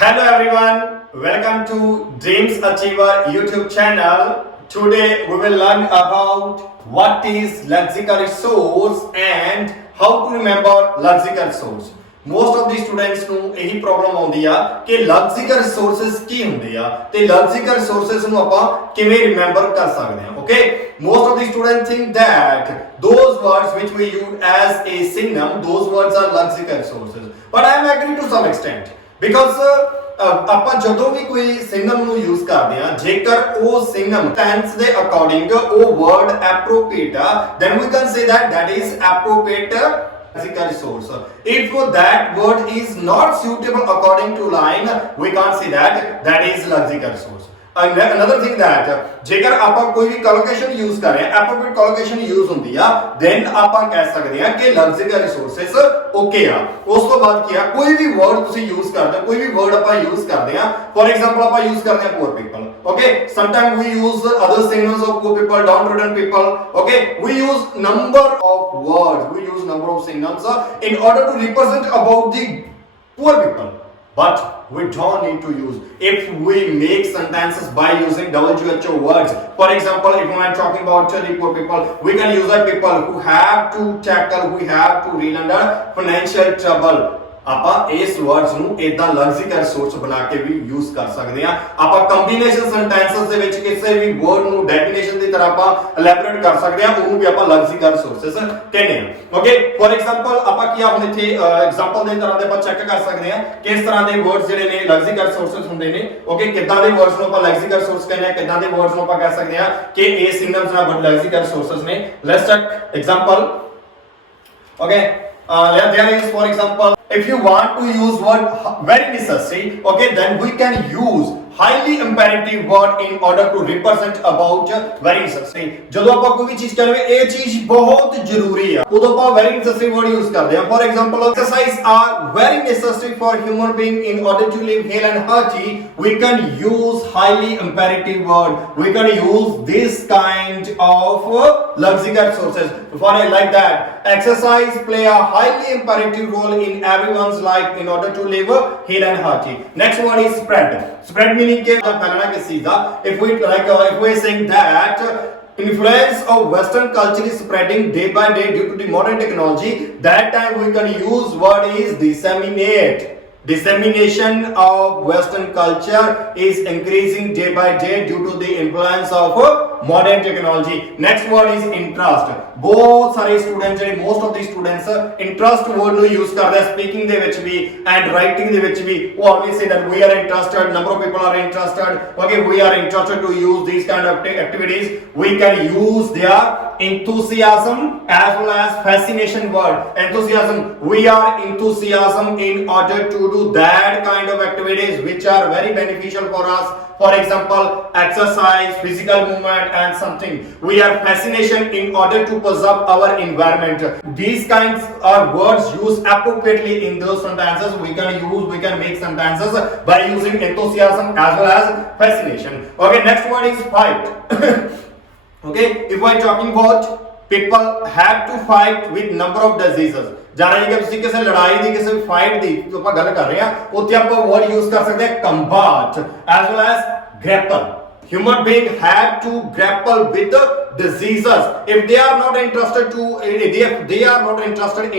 Hello everyone, welcome to Dreams Achiever YouTube channel. Today we will learn about what is lexical source and how to remember lexical source. Most of the students ਨੂੰ ਇਹੀ ਪ੍ਰੋਬਲਮ ਆਉਂਦੀ ਆ ਕਿ lexical sources ਕੀ ਹੁੰਦੇ ਆ ਤੇ lexical sources ਨੂੰ ਆਪਾਂ ਕਿਵੇਂ ਰਿਮੈਂਬਰ ਕਰ ਸਕਦੇ ਹਾਂ. Okay, most of the students think that those words which we use as a synonym, those words are lexical sources, but I am agree to some extent. Because ਆਪਾਂ ਜਦੋਂ ਵੀ ਕੋਈ ਸਿਨਮ ਨੂੰ ਯੂਜ਼ ਕਰਦੇ ਆ ਜੇਕਰ ਉਹ ਸਿਨਮ ਟੈਂਸ ਦੇ ਅਕੋਰਡਿੰਗ ਉਹ ਵਰਡ ਐਪਰੋਪ੍ਰੀਏਟ ਆ then we can say that that is appropriate lexical source. If that word is not suitable according to line, we can't say that that is lexical source. Another thing that ਜੇਕਰ ਆਪਾਂ ਕੋਈ ਵੀ collocation use ਕਰ ਰਹੇ ਆ appropriate collocation use ਹੁੰਦੀ ਆ then ਆਪਾਂ ਕਹਿ ਸਕਦੇ ਆ ਕਿ lexical resources okay ਆ. ਉਸ ਤੋਂ ਬਾਅਦ ਕੀ ਆ ਕੋਈ ਵੀ word ਤੁਸੀਂ use ਕਰਦੇ ਹੋ ਕੋਈ ਵੀ word ਆਪਾਂ use ਕਰਦੇ ਆ for example ਆਪਾਂ use ਕਰਦੇ ਆ poor people. Okay, sometimes we use other synonyms of poor people, downtrodden people. Okay, we use number of words, we use number of synonyms in order to represent about the poor people. But we don't need to use. If we make sentences by using WHO words, for example, if I am talking about the poor people, we can use the people who have to tackle, who have to deal under financial trouble. ਆਪਾਂ ਇਸ ਵਰਡਸ ਨੂੰ ਇਦਾਂ lexical source ਬਣਾ ਕੇ ਵੀ ਯੂਜ਼ ਕਰ ਸਕਦੇ ਆ. ਆਪਾਂ combination sentences ਦੇ ਵਿੱਚ ਕਿਸੇ ਵੀ ਵਰਡ ਨੂੰ ਡੈਫੀਨੇਸ਼ਨ ਦੀ ਤਰ੍ਹਾਂ ਆਪਾਂ ਐਲੈਬੋਰੇਟ ਕਰ ਸਕਦੇ ਆ ਉਹਨੂੰ ਵੀ ਆਪਾਂ ਲੈਕਸੀਕਲ ਸੋਰਸਸ ਕਹਿੰਦੇ ਆ. ਓਕੇ, ਫॉर ਐਗਜ਼ਾਮਪਲ ਆਪਾਂ ਕੀ ਹੁਣ ਇੱਥੇ ਐਗਜ਼ਾਮਪਲ ਦੇ ਤਰ੍ਹਾਂ ਦੇ ਆਪਾਂ ਚੈੱਕ ਕਰ ਸਕਦੇ ਆ ਕਿਸ ਤਰ੍ਹਾਂ ਦੇ ਵਰਡਸ ਜਿਹੜੇ ਨੇ ਲੈਕਸੀਕਲ ਸੋਰਸਸ ਹੁੰਦੇ ਨੇ. ਓਕੇ, ਕਿੱਦਾਂ ਦੇ ਵਰਡਸ ਨੂੰ ਆਪਾਂ ਲੈਕਸੀਕਲ ਸੋਰਸ ਕਹਿੰਦੇ ਆ ਕਿੱਦਾਂ ਦੇ ਵਰਡਸ ਨੂੰ ਆਪਾਂ ਕਹਿ ਸਕਦੇ ਆ ਕਿ ਇਹ ਸਿੰonyms ਨਾਲ ਵਰਡ ਲੈਕਸੀਕਲ ਸੋਰਸਸ ਨੇ. Let's check example. Okay, there is for example if you want to use word very necessary, okay, then we can use highly imperative word in order to represent about very necessary. ਜਦੋਂ ਆਪਾਂ ਕੋਈ ਵੀ ਚੀਜ਼ ਕਰਵੇ ਇਹ ਚੀਜ਼ ਬਹੁਤ ਜ਼ਰੂਰੀ ਆ ਉਦੋਂ ਆਪਾਂ very necessary word use ਕਰਦੇ ਆ. For example, exercise are very necessary for human being in order to live hale and hearty. We can use highly imperative word. We can use this kind of lexical sources for like that. Exercise play a highly imperative role in everyone's life in order to live hale and hearty. Next one is spread. Spread meaning के फैलना किसी का. If we like if we saying that influence of Western culture is spreading day by day due to the modern technology, that time we can use word is disseminate. Dissemination of Western culture is increasing day by day due to the influence of modern technology. Next word is interest. ਬਹੁਤ ਸਾਰੇ ਸਟੂਡੈਂਟ ਜਿਹੜੇ most of the students interest word ਨੂੰ use ਕਰਦੇ ਆ speaking ਦੇ ਵਿੱਚ ਵੀ and writing ਦੇ ਵਿੱਚ ਵੀ. ਉਹ always say that we are interested, number of people are interested. Okay, we are interested to use these kind of activities. We can use their enthusiasm as well as fascination word. Enthusiasm, we are enthusiasm in order to do that kind of activities which are very beneficial for us. For example, exercise, physical movement and something. We are fascination in order to preserve our environment. These kinds are words used appropriately in those sentences. We can make sentences by using enthusiasm as well as fascination. Okay, next word is fight. Okay, if we are talking about people have to fight with number of diseases. ਜਾਣਾ ਕਿ ਤੁਸੀਂ ਕਿਸੇ ਲੜਾਈ ਦੀ ਕਿਸੇ ਫਾਈਟ ਦੀ ਜੋ ਆਪਾਂ ਗੱਲ ਕਰ ਰਹੇ ਆ ਉੱਥੇ ਆਪਾਂ ਵਰਡ ਯੂਜ਼ ਕਰ ਸਕਦੇ ਆ combat as well as grapple. Human being have to grapple with the diseases if they are not interested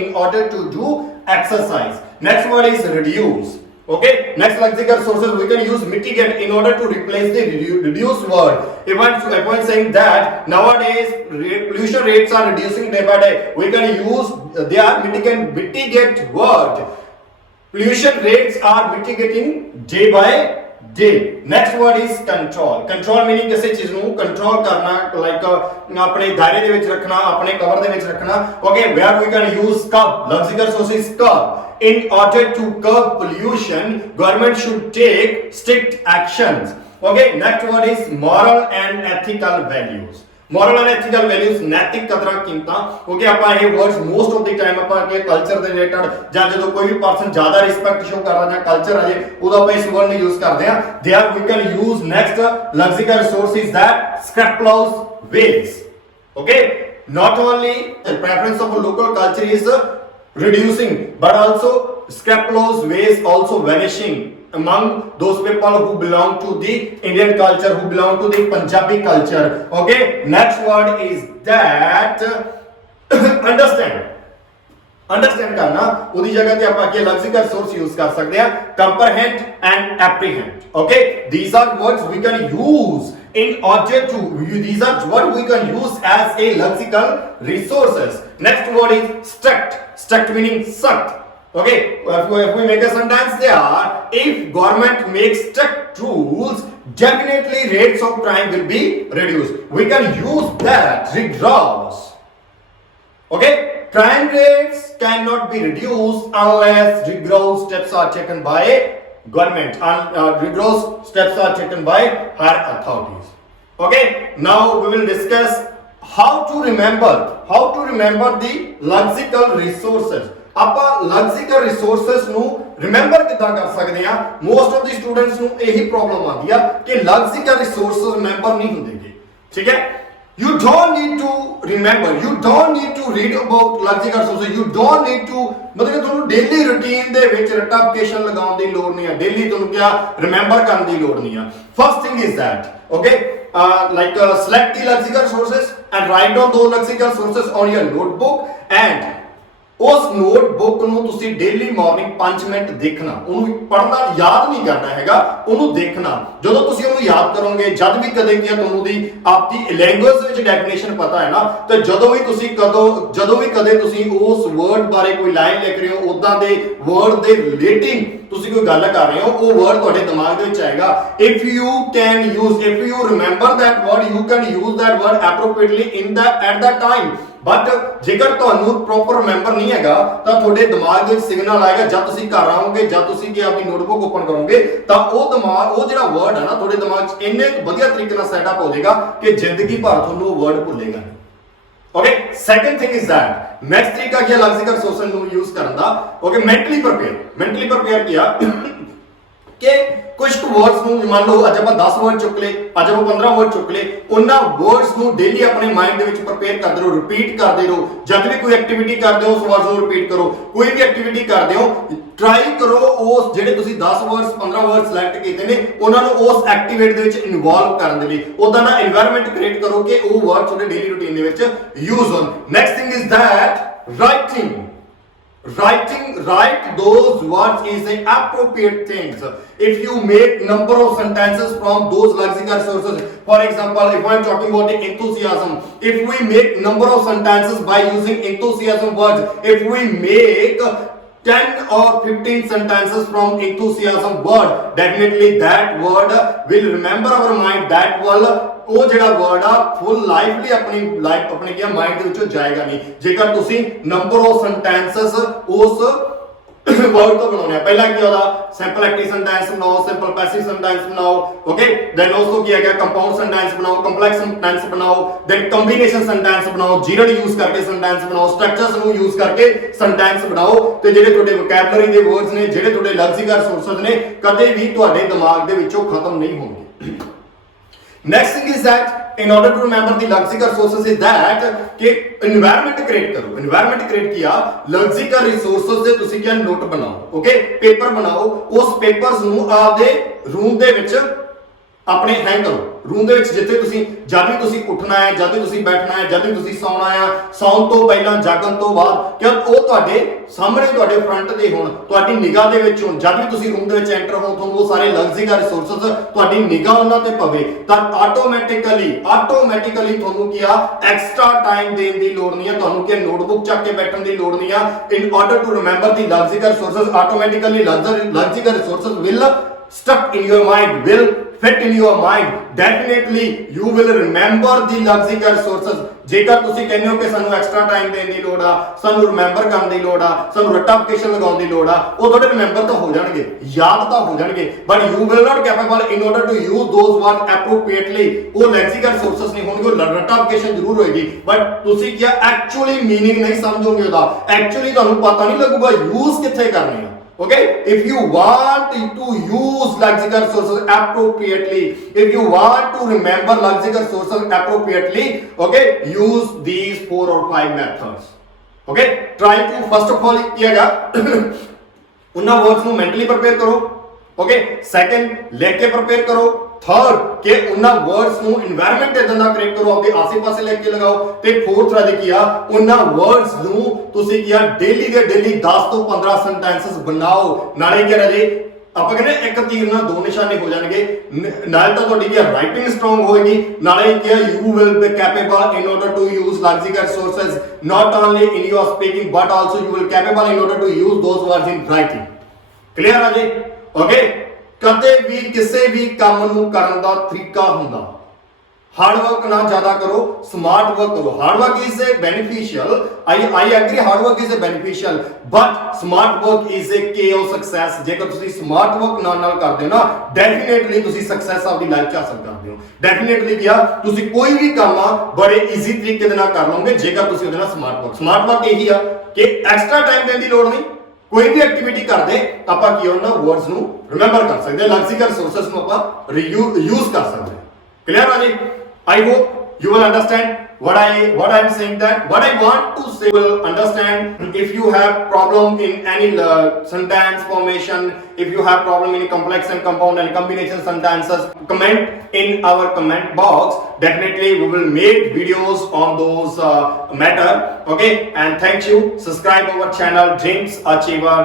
in order to do exercise. Next word is reduce. Okay, next lexical sources we can use mitigate in order to replace the reduce word. If I'm saying that nowadays pollution rates are reducing day by day, we can use they are mitigate word. Pollution rates are mitigating day by day. Next word is control. Control meaning ਕਿਸੇ ਚੀਜ਼ ਨੂੰ ਕੰਟਰੋਲ ਕਰਨਾ like ਆਪਣੇ ਦਾਇਰੇ ਦੇ ਵਿੱਚ ਰੱਖਣਾ ਆਪਣੇ ਕਵਰ ਦੇ ਵਿੱਚ ਰੱਖਣਾ. Okay, where we can use curb. Lexical source is curb. In order to curb pollution, government should take strict actions. Okay, next word is moral and ethical values. Moral and ethical values नैतिक कदरां कीमतां. Okay, ਆਪਾਂ ਇਹ words most of the time ਆਪਾਂ ਕਿ ਕਲਚਰ ਦੇ ਰਿਲੇਟਡ ਜਾਂ ਜਦੋਂ ਕੋਈ ਵੀ ਪਰਸਨ ਜ਼ਿਆਦਾ ਰਿਸਪੈਕਟ ਸ਼ੋ ਕਰ ਰਿਹਾ ਜਾਂ ਕਲਚਰ ਹੈ ਉਹਦਾ ਆਪਾਂ ਇਸ ਵਰਡ ਨੂੰ ਯੂਜ਼ ਕਰਦੇ ਹਾਂ. There we can use next lexical source is that scrupulous ways. Okay, not only the preference of a local culture is reducing but also scrupulous ways also vanishing. among those people who belong to the Indian culture, who belong to the Punjabi culture. Okay, next word is that understand करना उदी जगह ते ਆਪਾਂ ਕੀ lexical source use कर सकते हैं comprehend and apprehend. Okay, these are words we can use in order to these are what we can use as a lexical resources. Next word is strict meaning sakt. Okay, if we make a sentence there, if government makes strict rules, definitely rates of crime will be reduced. We can use that rigorous. Okay, crime rates cannot be reduced unless rigorous steps are taken by government and rigorous steps are taken by higher authorities. Okay, now we will discuss how to remember the lexical resources. ਆਪਾਂ lexical resources ਨੂੰ ਰਿਮੈਂਬਰ ਕਿੱਦਾਂ ਕਰ ਸਕਦੇ ਆ? Most of ਦੀ ਸਟੂਡੈਂਟਸ ਨੂੰ ਇਹੀ ਪ੍ਰੋਬਲਮ ਆਉਂਦੀ ਆ ਕਿ ਲੈਕਸੀਕਲ ਰਿਸੋਰਸਸ ਰਿਮੈਂਬਰ ਨਹੀਂ ਹੁੰਦੇਗੇ। ਠੀਕ ਹੈ, you don't need to remember, you don't need to read about lexical resources, you don't need to ਮਤਲਬ ਤੁਹਾਨੂੰ ਡੇਲੀ ਰੂਟੀਨ ਦੇ ਵਿੱਚ ਰਟੀਫਿਕੇਸ਼ਨ ਲਗਾਉਣ ਦੀ ਲੋੜ ਨਹੀਂ ਆ, ਡੇਲੀ ਤੁਹਾਨੂੰ ਕਿਆ ਰਿਮੈਂਬਰ ਕਰਨ ਦੀ ਲੋੜ ਨਹੀਂ ਆ। First thing is that okay, like select the lexical resources and write down those lexical resources on your notebook and ਉਸ ਨੋਟਬੁੱਕ ਨੂੰ ਤੁਸੀਂ ਡੇਲੀ ਮਾਰਨਿੰਗ 5 ਮਿੰਟ ਦੇਖਣਾ, ਉਹਨੂੰ ਪੜ੍ਹਨਾ ਯਾਦ ਨਹੀਂ ਕਰਨਾ ਹੈਗਾ, ਉਹਨੂੰ ਦੇਖਣਾ। ਜਦੋਂ ਤੁਸੀਂ ਉਹਨੂੰ ਯਾਦ ਕਰੋਗੇ, ਜਦ ਵੀ ਕਦੇ ਕੀ ਤੁਹਾਨੂੰ ਦੀ ਆਪਦੀ ਲੈਂਗੁਏਜ ਵਿੱਚ ਡੈਫੀਨੇਸ਼ਨ ਪਤਾ ਹੈ ਨਾ, ਤੇ ਜਦੋਂ ਵੀ ਕਦੇ ਤੁਸੀਂ ਉਸ ਵਰਡ ਬਾਰੇ ਕੋਈ ਲਾਈਨ ਲਿਖ ਰਹੇ ਹੋ, ਉਦਾਂ ਦੇ ਵਰਡ ਦੇ ਰਿਲੇਟਿੰਗ ਤੁਸੀਂ ਕੋਈ ਗੱਲ ਕਰ ਰਹੇ ਹੋ, ਉਹ ਵਰਡ ਤੁਹਾਡੇ ਦਿਮਾਗ ਦੇ ਵਿੱਚ ਆਏਗਾ। if you remember that word, you can use that word appropriately at that time. But ਜੇਕਰ ਤੁਹਾਨੂੰ ਪ੍ਰੋਪਰ ਰਿਮੈਂਬਰ ਨਹੀਂ ਹੈਗਾ ਤਾਂ ਤੁਹਾਡੇ ਦਿਮਾਗ ਦੇ ਵਿੱਚ ਸਿਗਨਲ ਆਏਗਾ, ਜਦ ਤੁਸੀਂ ਘਰ ਆਓਗੇ, ਜਦ ਤੁਸੀਂ ਕਿ ਆਪਣੀ ਨੋਟਬੁੱਕ ਓਪਨ ਕਰੋਗੇ, ਤਾਂ ਉਹ ਜਿਹੜਾ ਵਰਡ ਹੈ ਨਾ ਤੁਹਾਡੇ ਦਿਮਾਗ 'ਚ ਇੰਨੇ ਵਧੀਆ ਤਰੀਕੇ ਨਾਲ ਸੈਟਅਪ ਹੋ ਜਾਏਗਾ ਕਿ ਜ਼ਿੰਦਗੀ ਭਰ ਤੁਹਾਨੂੰ ਉਹ ਵਰਡ ਭੁੱਲੇਗਾ। Okay, second thing is that next ਤਰੀਕਾ ਕੀ ਹੈ ਲੈਕਸੀਕਲ ਰਿਸੋਰਸਸ ਨੂੰ ਯੂਜ਼ ਕਰਨ ਦਾ? ਓਕੇ, ਮੈਂਟਲੀ ਪ੍ਰਪੇਅਰ ਕੀਆ ਕਿ ਕੁਝ ਵਰਡਸ ਨੂੰ ਮੰਨ ਲਓ ਅੱਜ ਆਪਾਂ 10 ਵਰਡ ਚੁੱਕ ਲਏ, ਅੱਜ ਆਪਾਂ 15 ਵਰਡ ਚੁੱਕ ਲਏ, ਉਹਨਾਂ ਵਰਡਸ ਨੂੰ ਡੇਲੀ ਆਪਣੇ ਮਾਈਂਡ ਦੇ ਵਿੱਚ ਪ੍ਰਪੇਅਰ ਕਰਦੇ ਰਹੋ, ਰਿਪੀਟ ਕਰਦੇ ਰਹੋ। ਜਦ ਵੀ ਕੋਈ ਐਕਟੀਵਿਟੀ ਕਰਦੇ ਹੋ ਉਸ ਵਰਡਸ ਨੂੰ ਰਿਪੀਟ ਕਰੋ। ਕੋਈ ਵੀ ਐਕਟੀਵਿਟੀ ਕਰਦੇ ਹੋ ਟਰਾਈ ਕਰੋ ਉਸ ਜਿਹੜੇ ਤੁਸੀਂ 10 ਵਰਡਸ 15 ਵਰਡ ਸਿਲੈਕਟ ਕੀਤੇ ਨੇ ਉਹਨਾਂ ਨੂੰ ਉਸ ਐਕਟੀਵਿਟੀ ਦੇ ਵਿੱਚ ਇਨਵੋਲਵ ਕਰਨ ਦੇ ਲਈ ਉਹਦਾ ਨਾ এনवायरमेंट ਕ੍ਰੀਏਟ ਕਰੋ ਕਿ ਉਹ ਵਰਡ ਤੁਹਾਡੇ ਡੇਲੀ ਰੂਟੀਨ ਦੇ ਵਿੱਚ ਯੂਜ਼ ਹੋਣ। Next thing is that write those words is the appropriate things. If you make number of sentences from those lexical sources, for example, if I am talking about the enthusiasm, if we make number of sentences by using enthusiasm words, if we make 10 or 15 sentences from enthusiasm word, definitely that word will remember our mind, that will ਉਹ ਜਿਹੜਾ ਵਰਡ ਆ ਫੁੱਲ ਲਾਈਫਲੀ ਆਪਣੀ ਕੀ ਮਾਈਂਡ ਦੇ ਵਿੱਚੋਂ ਜਾਏਗਾ ਨਹੀਂ ਜੇਕਰ ਤੁਸੀਂ ਨੰਬਰ ਆਫ ਸੈਂਟੈਂਸਸ ਉਸ ਵਰਡ ਤੋਂ ਬਣਾਉਣੇ ਆ। ਪਹਿਲਾਂ ਕੀ ਉਹਦਾ ਸਿੰਪਲ ਐਕਟਿਵ ਸੈਂਟੈਂਸ ਬਣਾਓ, ਸਿੰਪਲ ਪੈਸਿਵ ਸੈਂਟੈਂਸ ਬਣਾਓ। ਓਕੇ, ਦੈਨ ਆਲਸੋ ਕੀ ਹੈਗਾ ਕੰਪਾਊਂਡ ਸੈਂਟੈਂਸ ਬਣਾਓ, ਕੰਪਲੈਕਸ ਸੈਂਟੈਂਸ ਬਣਾਓ, ਦੈਨ ਕੰਬੀਨੇਸ਼ਨ ਸੈਂਟੈਂਸ ਬਣਾਓ, ਜੀਰਲ ਯੂਜ਼ ਕਰਕੇ ਸੈਂਟੈਂਸ ਬਣਾਓ, ਸਟਰਕਚਰਸ ਨੂੰ ਯੂਜ਼ ਕਰਕੇ ਸੈਂਟੈਂਸ ਬਣਾਓ। ਤੇ ਜਿਹੜੇ ਤੁਹਾਡੇ ਵੋਕੈਬਲਰੀ ਦੇ ਵਰਡਸ ਨੇ, ਜਿਹੜੇ ਤੁਹਾਡੇ ਲੈਕਸੀਕਲ ਰਿਸੋਰਸਸ ਨੇ, ਕਦੇ ਵੀ ਤੁਹਾਡੇ ਦਿਮਾਗ ਦੇ ਵਿੱਚੋਂ ਖਤਮ ਨਹੀਂ ਹੋਣਗੇ। Next thing is that in order to remember the lexical sources is that कि environment create करो। environment create किया, lexical resources से तुसी क्या नोट बनाओ, okay, पेपर बनाओ, उस पेपर्स ਨੂੰ ਆਪਦੇ रूम ਦੇ ਵਿੱਚ ਆਪਣੇ ਹੈਂਗ ਕਰੋ। रूम ਦੇ ਵਿੱਚ ਜਿੱਥੇ ਤੁਸੀਂ ਜਦ ਵੀ ਤੁਸੀਂ ਉੱਠਣਾ ਹੈ, ਜਦ ਵੀ ਤੁਸੀਂ ਬੈਠਣਾ ਹੈ, ਜਦ ਵੀ ਤੁਸੀਂ ਸੌਣਾ ਹੈ, ਸੌਣ ਤੋਂ ਪਹਿਲਾਂ, ਜਾਗਣ ਤੋਂ ਬਾਅਦ, ਕਿ ਉਹ ਤੁਹਾਡੇ ਸਾਹਮਣੇ ਤੁਹਾਡੇ ਫਰੰਟ ਤੇ ਹੋਣ, ਤੁਹਾਡੀ ਨਿਗਾਹ ਦੇ ਵਿੱਚ ਹੋਣ। ਜਦ ਵੀ ਤੁਸੀਂ ਰੂਮ ਦੇ ਵਿੱਚ ਐਂਟਰ ਹੋ ਤੁਹਾਨੂੰ ਉਹ ਸਾਰੇ ਲੈਕਸੀਕਲ ਰਿਸੋਰਸਸ ਤੁਹਾਡੀ ਨਿਗਾਹ ਉਹਨਾਂ ਤੇ ਪਵੇ ਤਾਂ ਆਟੋਮੈਟਿਕਲੀ ਤੁਹਾਨੂੰ ਕੀ ਆ ਐਕਸਟਰਾ ਟਾਈਮ ਦੇਣ ਦੀ ਲੋੜ ਨਹੀਂ ਹੈ, ਤੁਹਾਨੂੰ ਕੀ ਨੋਟਬੁੱਕ ਚੱਕ ਕੇ ਬੈਠਣ ਦੀ ਲੋੜ ਨਹੀਂ ਆ। ਇਨ order to remember the lexical resources automatically lexical resources will stuck in your mind, will fit in your mind. Definitely you will remember the lexical resources. ਜੇਕਰ ਤੁਸੀਂ ਕਹਿੰਦੇ ਹੋ ਕਿ ਸਾਨੂੰ ਐਕਸਟਰਾ ਟਾਈਮ ਦੇਣ ਦੀ ਲੋੜ ਆ, ਸਾਨੂੰ ਰਿਮੈਂਬਰ ਕਰਨ ਦੀ ਲੋੜ ਆ, ਸਾਨੂੰ ਰਟੀਫਿਕੇਸ਼ਨ ਲਗਾਉਣ ਦੀ ਲੋੜ ਆ, ਉਹ ਤੁਹਾਡੇ ਰਿਮੈਂਬਰ ਤਾਂ ਹੋ ਜਾਣਗੇ, ਯਾਦ ਤਾਂ ਹੋ ਜਾਣਗੇ, but you will not capable in order to use those word appropriately. ਉਹ ਲੈਕਸੀਕਲ ਰਿਸੋਰਸਸ ਨਹੀਂ ਹੋਣਗੇ, ਉਹ ਰਟੀਫਿਕੇਸ਼ਨ ਜ਼ਰੂਰ ਹੋਏਗੀ, ਬਟ ਤੁਸੀਂ ਕੀ ਐਕਚੁਅਲੀ ਮੀਨਿੰਗ ਨਹੀਂ ਸਮਝੋਗੇ ਉਹਦਾ, ਐਕਚੁਅਲੀ ਤੁਹਾਨੂੰ ਪਤਾ ਨਹੀਂ ਲੱਗੂਗਾ ਯੂਜ਼ ਕਿੱਥੇ ਕਰਨੀ ਆ। Okay, if you want to use lexical sources appropriately, if you want to remember lexical sources appropriately, okay, use these 4 or 5 methods. Okay, try to first of all किया उन्ना words ਨੂੰ mentally prepare करो, ओके सैकंड लिख के प्रिपेयर करो थर्ड के उन्ना वर्ड्स ਨੂੰ এনवायरमेंट ਇਦਾਂ ਦਾ ਕ੍ਰੀਏਟ ਕਰੋ ਆਪਦੇ ਆਸੇ-ਪਾਸੇ ਲਿਖ ਕੇ ਲਗਾਓ ਤੇ ਫੋਰਥ ਵਾਲੀ ਕੀ ਆ ਉन्ना वर्ड्स ਨੂੰ ਤੁਸੀਂ ਕੀ ਆ ਡੇਲੀ ਦੇ ਡੇਲੀ 10 ਤੋਂ 15 ਸੈਂਟੈਂਸਸ ਬਣਾਓ ਨਾਲੇ ਕੀ ਰਾਜੇ ਆਪਾਂ ਕਹਿੰਦੇ ਇੱਕ ਤੀਰ ਨਾਲ ਦੋ ਨਿਸ਼ਾਨੇ ਹੋ ਜਾਣਗੇ ਨਾਲ ਤਾਂ ਤੁਹਾਡੀ ਕੀ ਰਾਈਟਿੰਗ ਸਟਰੋਂਗ ਹੋਏਗੀ ਨਾਲੇ ਕੀ you will be capable in order to use lexical resources not only in your speaking but also you will capable in order to use those words in writing clear ਆ ਜੀ ਓਕੇ ਕਦੇ ਵੀ ਕਿਸੇ ਵੀ ਕੰਮ ਨੂੰ ਕਰਨ ਦਾ ਤਰੀਕਾ ਹੁੰਦਾ हार्ड वर्क ना ज्यादा करो स्मार्ट वर्क करो hard work is a beneficial I agree hard work is a beneficial but smart work is a key of success जेकर ਤੁਸੀਂ स्मार्ट वर्क ਨਾਲ ਕਰਦੇ ਹੋ ਨਾ ਡੈਫੀਨਿਟਲੀ ਤੁਸੀਂ ਸਕਸੈਸ ਆਪਣੀ ਲਾਈਫ ਚ ਹਾਸਲ ਕਰਦੇ ਹੋ ਡੈਫੀਨਿਟਲੀ ਕੀ ਆ ਤੁਸੀਂ ਕੋਈ ਵੀ ਕੰਮ ਆ ਬੜੇ ਈਜ਼ੀ ਤਰੀਕੇ ਦੇ ਨਾਲ ਕਰ ਲਓਗੇ ਜੇਕਰ ਤੁਸੀਂ ਉਹਦੇ ਨਾਲ ਸਮਾਰਟ ਵਰਕ ਇਹੀ ਆ ਕਿ ਐਕਸਟਰਾ ਟਾਈਮ ਦੇਣ ਦੀ ਲੋੜ ਨਹੀਂ ਕੋਈ ਵੀ ਐਕਟੀਵਿਟੀ ਕਰਦੇ ਆਪਾਂ ਕੀ ਉਹਨਾਂ ਵਰਡਸ ਨੂੰ ਰਿਮੈਂਬਰ ਕਰ ਸਕਦੇ ਹਾਂ ਲੈਕਸੀਕਲ ਰਿਸੋਰਸਸ ਨੂੰ ਆਪਾਂ ਯੂਜ਼ ਕਰ ਸਕਦੇ ਹਾਂ ਕਲੀਅਰ ਆ ਜੀ I hope you will understand what I'm saying that what I want to say will understand if you have problem in any sentence formation if you have problem in complex and compound and combination sentences comment in our comment box definitely we will make videos on those matter okay and thank you subscribe our channel Dreams Achiever